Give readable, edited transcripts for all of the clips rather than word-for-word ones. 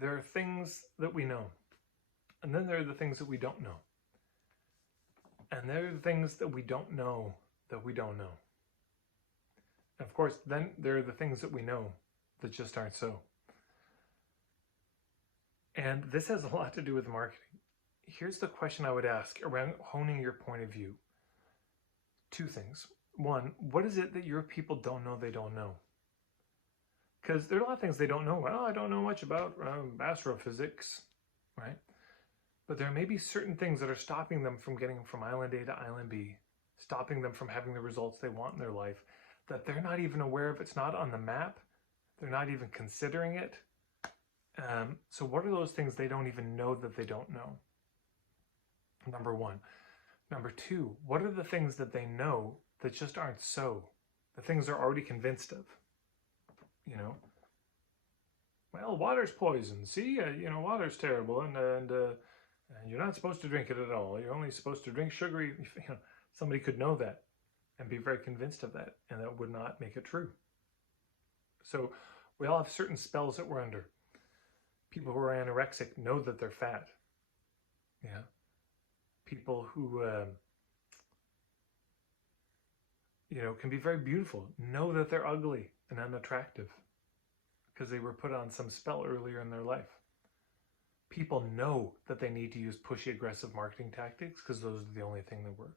there are things that we know, and then there are the things that we don't know. And there are the things that we don't know that we don't know. And of course, then there are the things that we know that just aren't so. And this has a lot to do with marketing. Here's the question I would ask around honing your point of view. Two things. One, what is it that your people don't know they don't know? Because there are a lot of things they don't know. Well, I don't know much about astrophysics, right? But there may be certain things that are stopping them from getting from island A to island B, stopping them from having the results they want in their life, that they're not even aware of. It's not on the map. They're not even considering it. So what are those things they don't even know that they don't know? Number one. Number two, what are the things that they know that just aren't so? The things they're already convinced of. You know, well, water's poison. See, water's terrible, and you're not supposed to drink it at all. You're only supposed to drink sugary. Somebody could know that and be very convinced of that, and that would not make it true. So we all have certain spells that we're under. People who are anorexic know that they're fat. Yeah. People who, can be very beautiful, know that they're ugly and unattractive because they were put on some spell earlier in their life. People know that they need to use pushy, aggressive marketing tactics because those are the only thing that work.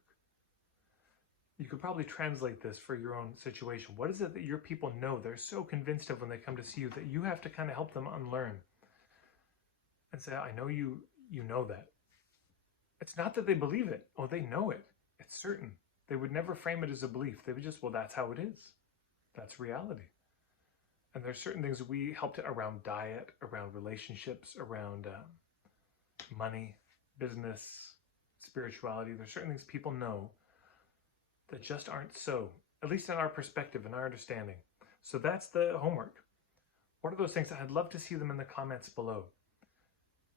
You could probably translate this for your own situation. What is it that your people know they're so convinced of when they come to see you that you have to kind of help them unlearn? And say, I know you know that. It's not that they believe it. Oh, they know it. It's certain. They would never frame it as a belief. They would just, well, that's how it is. That's reality. And there's certain things we help to around diet, around relationships, around money, business, spirituality. There's certain things people know that just aren't so, at least in our perspective, in our understanding. So that's the homework. What are those things? I'd love to see them in the comments below.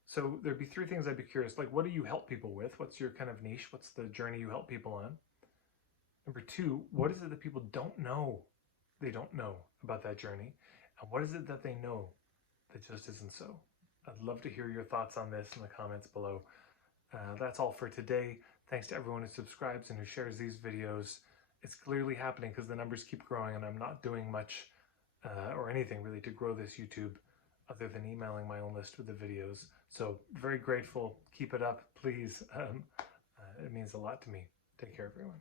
So there'd be three things I'd be curious, like what do you help people with? What's your kind of niche? What's the journey you help people on? Number two, what is it that people don't know they don't know about that journey? And what is it that they know that just isn't so? I'd love to hear your thoughts on this in the comments below. That's all for today. Thanks to everyone who subscribes and who shares these videos. It's clearly happening because the numbers keep growing and I'm not doing much or anything really to grow this YouTube other than emailing my own list with the videos. So very grateful. Keep it up, please. It means a lot to me. Take care, everyone.